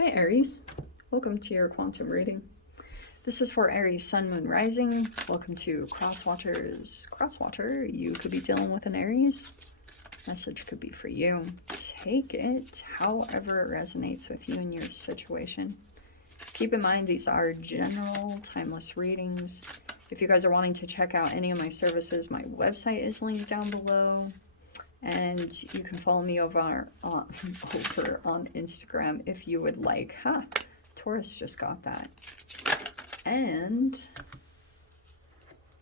Hi Aries, welcome to your quantum reading. This is for Aries, Sun, Moon, Rising. Welcome to Crosswatchers. Crosswatcher, you could be dealing with an Aries. Message could be for you. Take it however it resonates with you and your situation. Keep in mind these are general, timeless readings. If you guys are wanting to check out any of my services, my website is linked down below. And you can follow me over on Instagram if you would like. Taurus just got that. And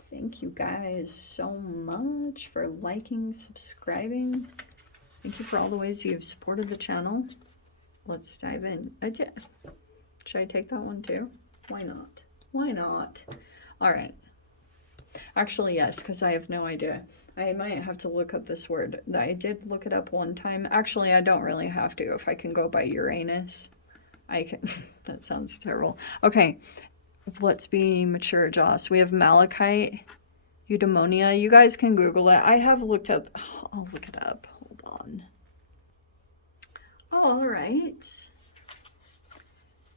thank you guys so much for liking, subscribing. Thank you for all the ways you've supported the channel. Let's dive in. Should I take that one too? Why not? Why not? All right. Actually, yes, because I have no idea. I might have to look up this word. I did look it up one time. Actually, I don't really have to. If I can go by Uranus, I can. That sounds terrible. Okay, let's be mature, Joss. We have malachite, eudaimonia. You guys can Google it. I have looked up. I'll look it up. Hold on. All right.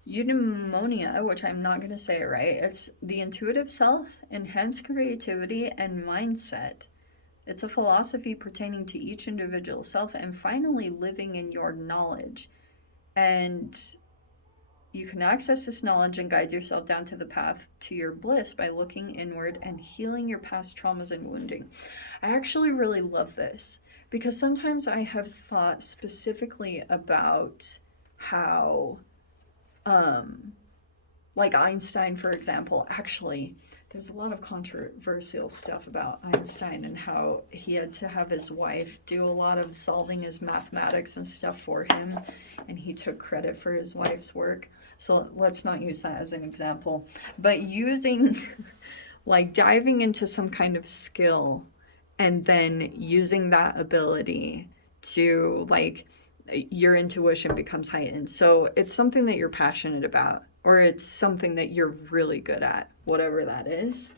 Eudaimonia, which I'm not going to say it right. It's the intuitive self, enhanced creativity, and mindset. It's a philosophy pertaining to each individual self and finally living in your knowledge. And you can access this knowledge and guide yourself down to the path to your bliss by looking inward and healing your past traumas and wounding. I actually really love this because sometimes I have thought specifically about how like Einstein, for example, actually, there's a lot of controversial stuff about Einstein and how he had to have his wife do a lot of solving his mathematics and stuff for him, and he took credit for his wife's work. So let's not use that as an example. But using, like diving into some kind of skill and then using that ability to like, your intuition becomes heightened. So it's something that you're passionate about, or it's something that you're really good at, whatever that is.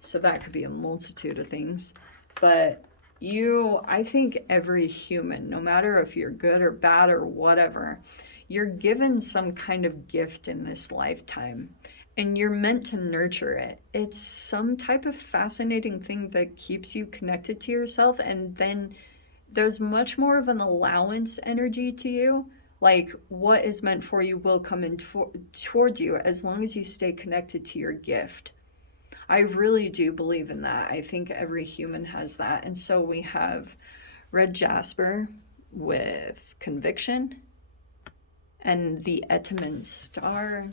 So that could be a multitude of things. But I think every human, no matter if you're good or bad or whatever, you're given some kind of gift in this lifetime and you're meant to nurture it. It's some type of fascinating thing that keeps you connected to yourself, and then there's much more of an allowance energy to you. Like what is meant for you will come in toward you as long as you stay connected to your gift. I really do believe in that. I think every human has that. And so we have red jasper with conviction and the Eteman star.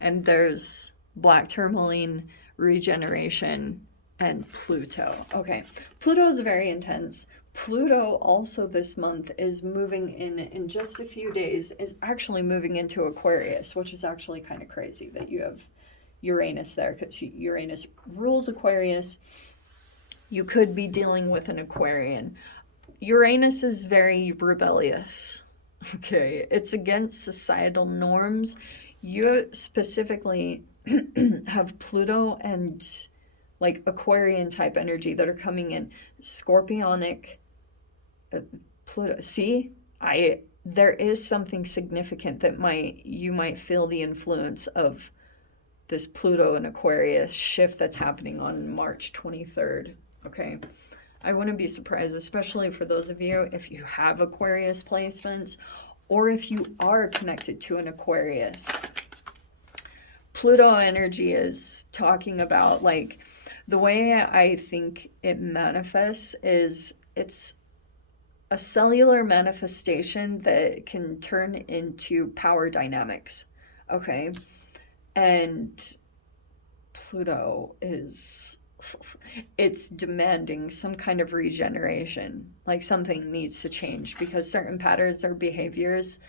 And there's black tourmaline, regeneration, and Pluto. Okay, Pluto is very intense. Pluto also this month is moving in just a few days, is actually moving into Aquarius, which is actually kind of crazy that you have Uranus there, because Uranus rules Aquarius. You could be dealing with an Aquarian. Uranus is very rebellious. Okay, it's against societal norms. You specifically have Pluto and like Aquarian type energy that are coming in. Scorpionic, Pluto. See, there is something significant that you might feel the influence of this Pluto and Aquarius shift that's happening on March 23rd. Okay, I wouldn't be surprised, especially for those of you if you have Aquarius placements or if you are connected to an Aquarius. Pluto energy is talking about, like, the way I think it manifests is it's a cellular manifestation that can turn into power dynamics. Okay, and Pluto it's demanding some kind of regeneration, like something needs to change because certain patterns or behaviors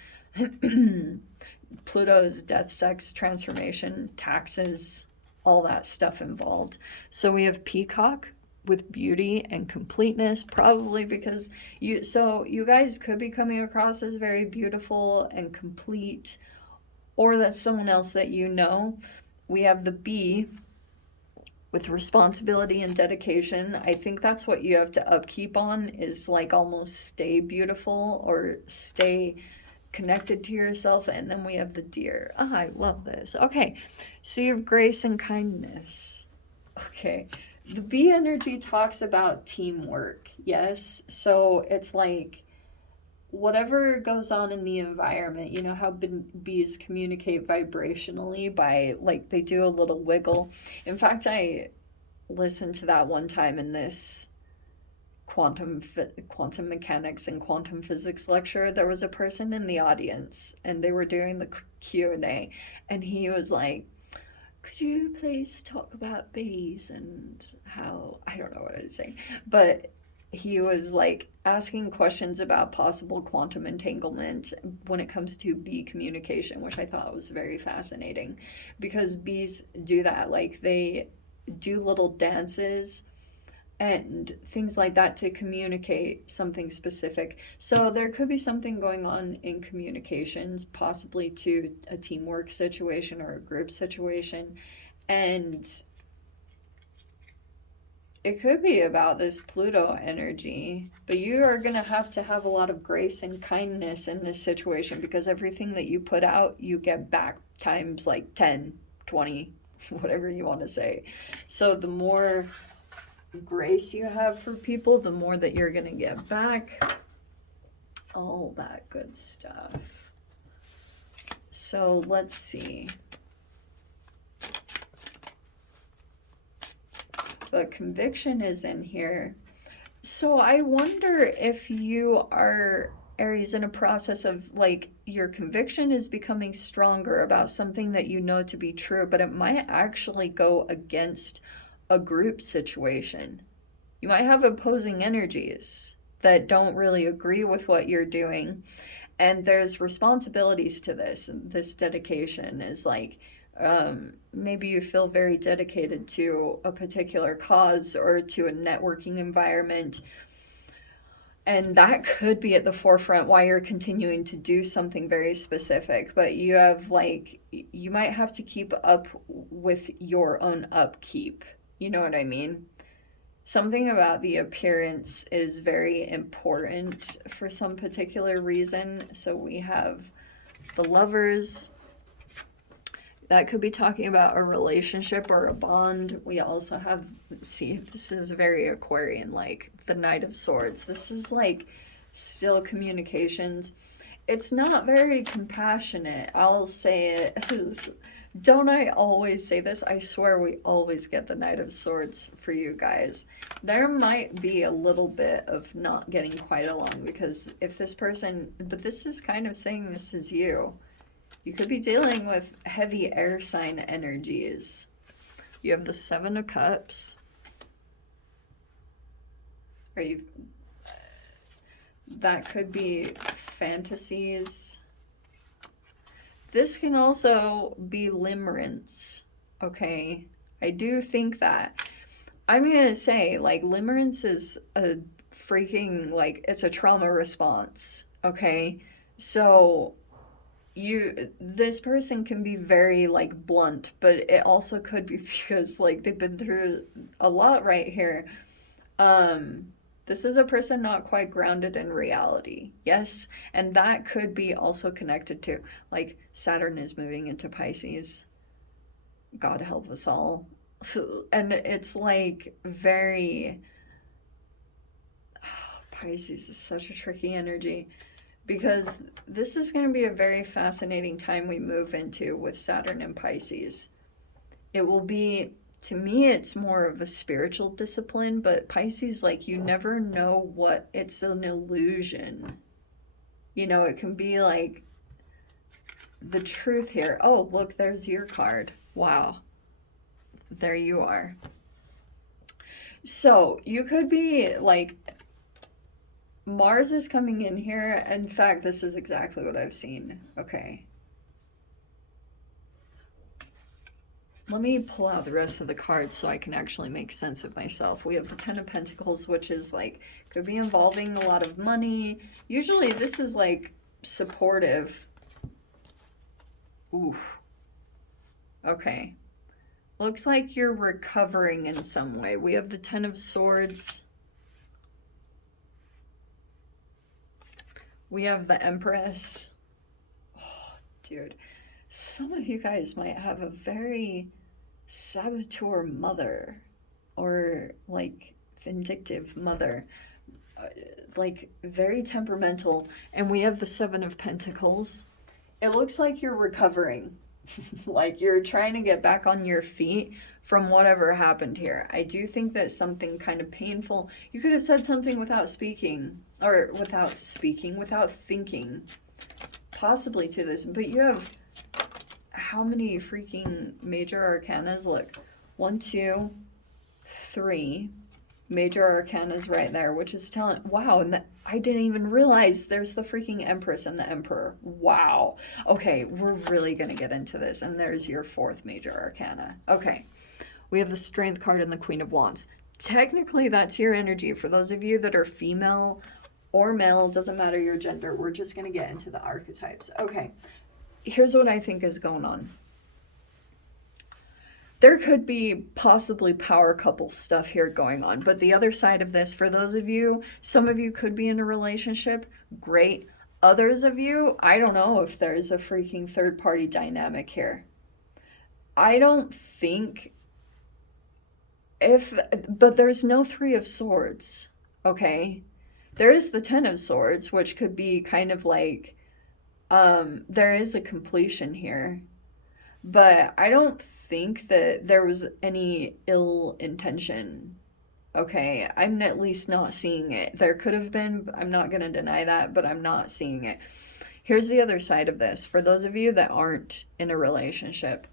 Pluto's death, sex, transformation, taxes, all that stuff involved. So we have Peacock with beauty and completeness, probably because you guys could be coming across as very beautiful and complete, or that's someone else that you know. We have the Bee with responsibility and dedication. I think that's what you have to upkeep on, is like almost stay beautiful or stay connected to yourself, and then we have the deer. Ah, I love this. Okay, so you have grace and kindness. Okay, the bee energy talks about teamwork, yes? So it's like whatever goes on in the environment, you know how bees communicate vibrationally by, like, they do a little wiggle. In fact, I listened to that one time in this quantum mechanics and quantum physics lecture. There was a person in the audience and they were doing the Q&A, and he was like, could you please talk about bees and how, I don't know what I was saying, but he was like asking questions about possible quantum entanglement when it comes to bee communication, which I thought was very fascinating, because bees do that. Like, they do little dances and things like that to communicate something specific. So there could be something going on in communications, possibly to a teamwork situation or a group situation. And it could be about this Pluto energy, but you are going to have a lot of grace and kindness in this situation, because everything that you put out, you get back times like 10, 20, whatever you want to say. So the more grace you have for people, the more that you're going to get back. All that good stuff. So let's see. The conviction is in here. So I wonder if you are, Aries, in a process of, like, your conviction is becoming stronger about something that you know to be true, but it might actually go against a group situation. You might have opposing energies that don't really agree with what you're doing, and there's responsibilities to this. This dedication is like, maybe you feel very dedicated to a particular cause or to a networking environment, and that could be at the forefront while you're continuing to do something very specific. But you have, like, you might have to keep up with your own upkeep. You know what I mean? Something about the appearance is very important for some particular reason. So we have the Lovers. That could be talking about a relationship or a bond. We also have, see, this is very Aquarian, like the Knight of Swords. This is like still communications. It's not very compassionate. I'll say it. Don't I always say this? I swear we always get the Knight of Swords for you guys. There might be a little bit of not getting quite along, because if this person, but this is kind of saying this is you. You could be dealing with heavy air sign energies. You have the Seven of Cups. Are you? That could be fantasies. This can also be limerence, okay? I do think that. I'm going to say, like, limerence is a freaking, like, it's a trauma response, okay? So this person can be very, like, blunt, but it also could be because, like, they've been through a lot right here. This is a person not quite grounded in reality, yes? And that could be also connected to, like, Saturn is moving into Pisces. God help us all. And it's, like, very... Pisces is such a tricky energy, because this is going to be a very fascinating time we move into with Saturn and Pisces. It will be... To me, it's more of a spiritual discipline, but Pisces, like, you never know what, it's an illusion. You know, it can be like the truth here. Oh, look, there's your card. Wow. There you are. So you could be like, Mars is coming in here. In fact, this is exactly what I've seen. Okay. Let me pull out the rest of the cards so I can actually make sense of myself. We have the Ten of Pentacles, which is like, could be involving a lot of money. Usually this is like supportive. Oof. Okay. Looks like you're recovering in some way. We have the Ten of Swords. We have the Empress. Dude, some of you guys might have a very saboteur mother or like vindictive mother, uh, like very temperamental. And we have the Seven of Pentacles. It looks like you're recovering, like you're trying to get back on your feet from whatever happened here. I do think that something kind of painful, you could have said something without speaking, or without thinking, possibly to this, but you have how many freaking major arcanas? Look, 1, 2, 3 major arcanas right there, which is telling, wow, and I didn't even realize there's the freaking Empress and the Emperor. Wow. Okay, we're really gonna get into this, and there's your 4th major arcana. Okay, we have the Strength card and the Queen of Wands. Technically, that's your energy. For those of you that are female or male, doesn't matter your gender, we're just gonna get into the archetypes. Okay, here's what I think is going on. There could be possibly power couple stuff here going on, but the other side of this, for those of you, some of you could be in a relationship, great. Others of you, I don't know if there's a freaking third party dynamic here. I don't think but there's no 3 of Swords, okay? There is the 10 of Swords, which could be kind of like, there is a completion here. But I don't think that there was any ill intention. Okay, I'm at least not seeing it. There could have been, I'm not going to deny that, but I'm not seeing it. Here's the other side of this. For those of you that aren't in a relationship,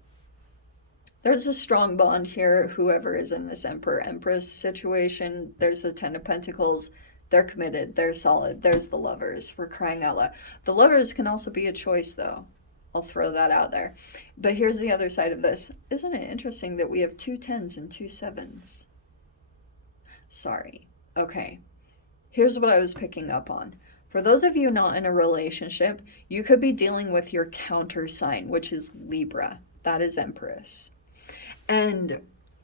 there's a strong bond here, whoever is in this Emperor-Empress situation. There's the 10 of Pentacles. They're committed. They're solid. There's the Lovers, for crying out loud. The Lovers can also be a choice, though. I'll throw that out there. But here's the other side of this. Isn't it interesting that we have 2 10s and 2 7s? Sorry. Okay. Here's what I was picking up on. For those of you not in a relationship, you could be dealing with your counter sign, which is Libra. That is Empress. And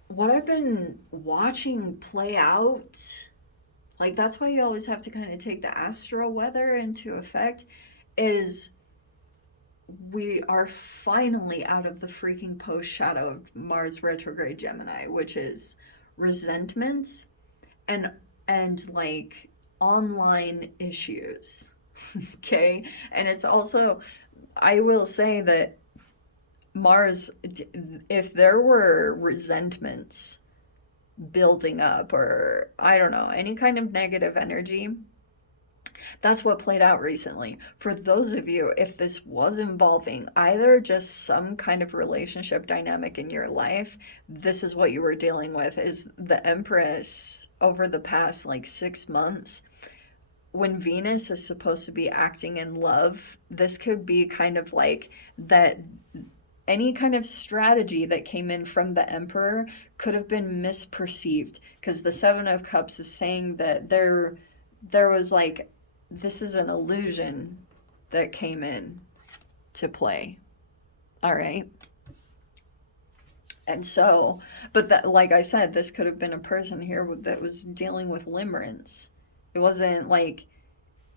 what I've been watching play out, like that's why you always have to kind of take the astral weather into effect, is we are finally out of the freaking post shadow of Mars retrograde Gemini, which is resentment and like online issues. Okay? And it's also, I will say that Mars, if there were resentments building up, or I don't know, any kind of negative energy, that's what played out recently. For those of you, if this was involving either just some kind of relationship dynamic in your life, this is what you were dealing with, is the Empress over the past like 6 months. When Venus is supposed to be acting in love, this could be kind of like that. Any kind of strategy that came in from the Emperor could have been misperceived, because the 7 of Cups is saying that there was like, this is an illusion that came in to play. All right. And so, but that, like I said, this could have been a person here that was dealing with limerence. It wasn't like,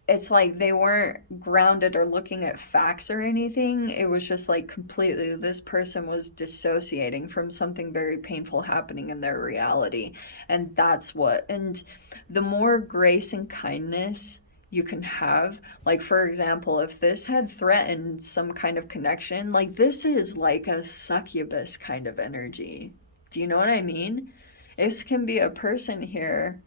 it's like they weren't grounded or looking at facts or anything. It was just like completely, this person was dissociating from something very painful happening in their reality. And that's what, and the more grace and kindness you can have, like for example, if this had threatened some kind of connection, like this is like a succubus kind of energy. Do you know what I mean? This can be a person here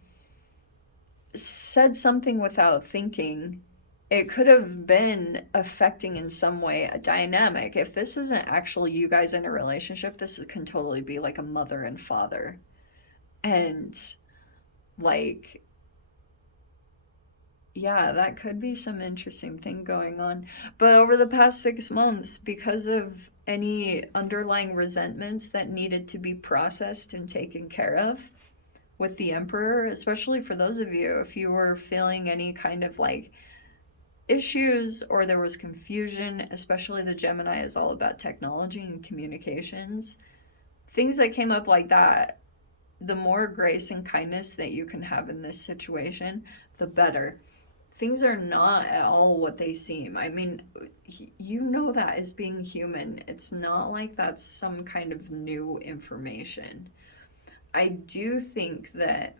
said something without thinking. It could have been affecting in some way a dynamic. If this isn't actually you guys in a relationship, this can totally be like a mother and father. And like, yeah, that could be some interesting thing going on. But over the past 6 months, because of any underlying resentments that needed to be processed and taken care of with the Emperor, especially for those of you, if you were feeling any kind of like issues or there was confusion, especially the Gemini is all about technology and communications, things that came up like that, the more grace and kindness that you can have in this situation, the better. things are not at all what they seem. I mean, you know that as being human. It's not like that's some kind of new information. I do think that,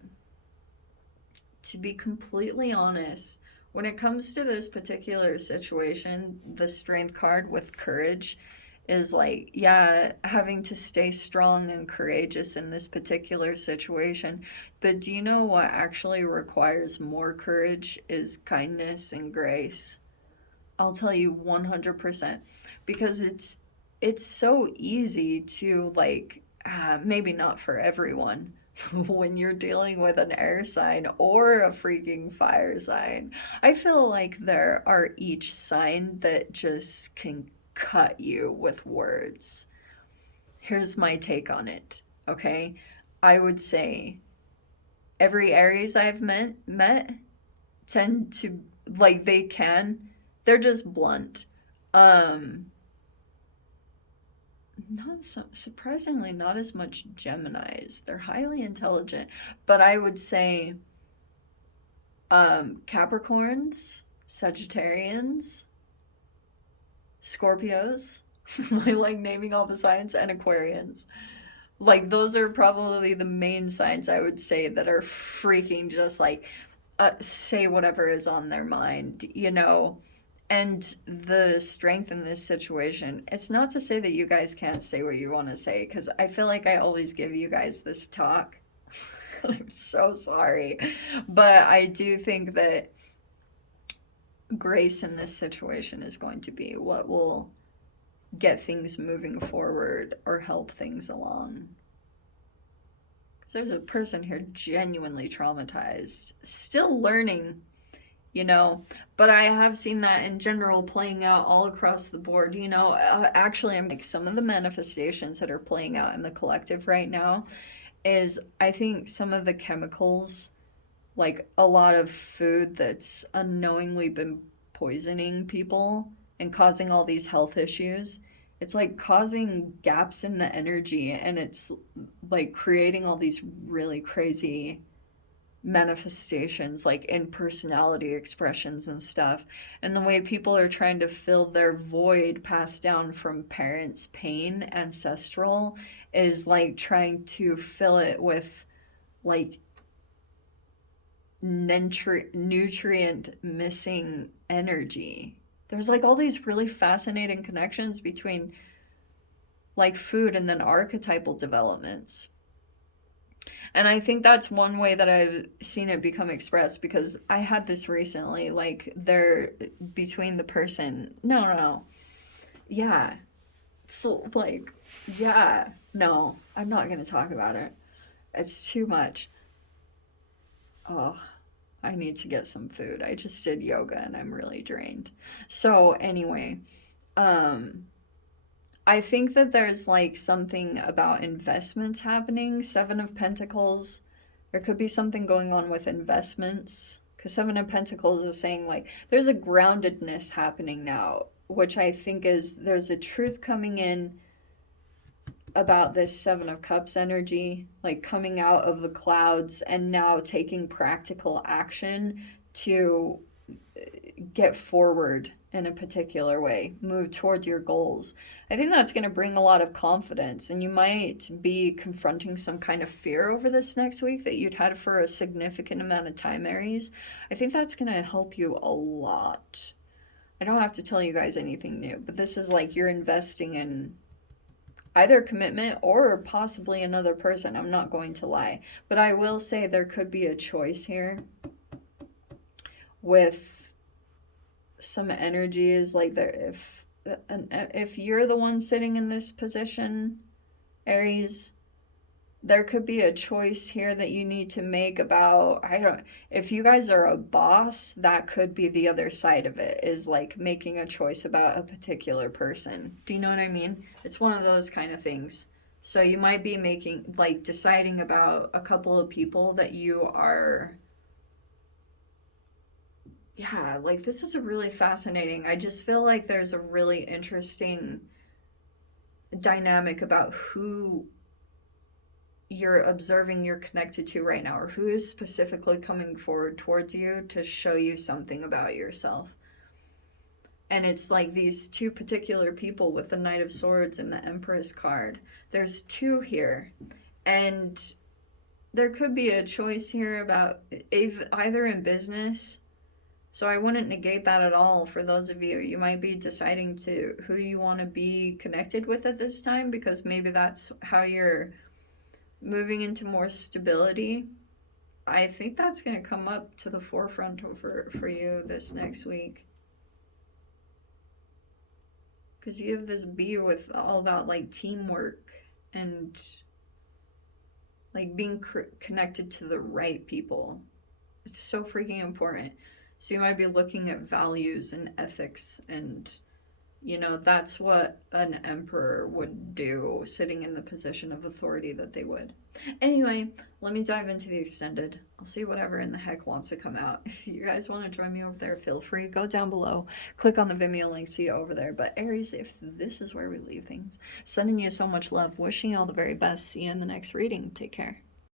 to be completely honest, when it comes to this particular situation, the strength card with courage is like, yeah, having to stay strong and courageous in this particular situation. But do you know what actually requires more courage is kindness and grace? I'll tell you 100%, because it's so easy to like, maybe not for everyone, when you're dealing with an air sign or a freaking fire sign. I feel like there are each sign that just can cut you with words. Here's my take on it, okay? I would say every Aries I've met tend to, like, they're just blunt. Um not so surprisingly, not as much Geminis. They're highly intelligent, but I would say Capricorns, Sagittarians, Scorpios. I like naming all the signs, and Aquarians. Like, those are probably the main signs I would say that are freaking just like, say whatever is on their mind, you know. And the strength in this situation, it's not to say that you guys can't say what you want to say, because I feel like I always give you guys this talk. I'm so sorry. But I do think that grace in this situation is going to be what will get things moving forward or help things along. Because there's a person here genuinely traumatized, still learning, you know. But I have seen that in general playing out all across the board, you know. Actually, I'm like, some of the manifestations that are playing out in the collective right now is, I think, some of the chemicals, like a lot of food that's unknowingly been poisoning people and causing all these health issues. It's like causing gaps in the energy, and it's like creating all these really crazy manifestations, like in personality expressions and stuff. And the way people are trying to fill their void passed down from parents' pain, ancestral, is like trying to fill it with like nutrient missing energy. There's like all these really fascinating connections between like food and then archetypal developments. And I think that's one way that I've seen it become expressed, because I had this recently, like, they're between the person. No, no, no. Yeah. So, like, yeah. No, I'm not going to talk about it. It's too much. Oh, I need to get some food. I just did yoga and I'm really drained. So, anyway, um, I think that there's like something about investments happening. Seven of Pentacles. There could be something going on with investments. Because Seven of Pentacles is saying like there's a groundedness happening now, which I think is there's a truth coming in about this Seven of Cups energy, like coming out of the clouds and now taking practical action to get forward in a particular way, move toward your goals. I think that's going to bring a lot of confidence, and you might be confronting some kind of fear over this next week that you'd had for a significant amount of time, Aries. I think that's going to help you a lot. I don't have to tell you guys anything new, but this is like you're investing in either commitment or possibly another person. I'm not going to lie, but I will say there could be a choice here with some energy is like there, if you're the one sitting in this position, Aries, there could be a choice here that you need to make about, I don't, if you guys are a boss, that could be the other side of it, is like making a choice about a particular person. Do you know what I mean? It's one of those kind of things. So you might be making, like, deciding about a couple of people that you are, yeah, like, this is a really fascinating, I just feel like there's a really interesting dynamic about who you're observing you're connected to right now, or who is specifically coming forward towards you to show you something about yourself. And it's like these two particular people with the Knight of Swords and the Empress card. There's two here. And there could be a choice here about either in business. So I wouldn't negate that at all for those of you. You might be deciding to who you want to be connected with at this time, because maybe that's how you're moving into more stability. I think that's going to come up to the forefront for you this next week. Because you have this bee with all about like teamwork and like being connected to the right people. It's so freaking important. So you might be looking at values and ethics, and you know, that's what an emperor would do, sitting in the position of authority that they would. Anyway, let me dive into the extended. I'll see whatever in the heck wants to come out. If you guys want to join me over there, feel free. Go down below. Click on the Vimeo link, see you over there. But Aries, if this is where we leave things, sending you so much love. Wishing you all the very best. See you in the next reading. Take care.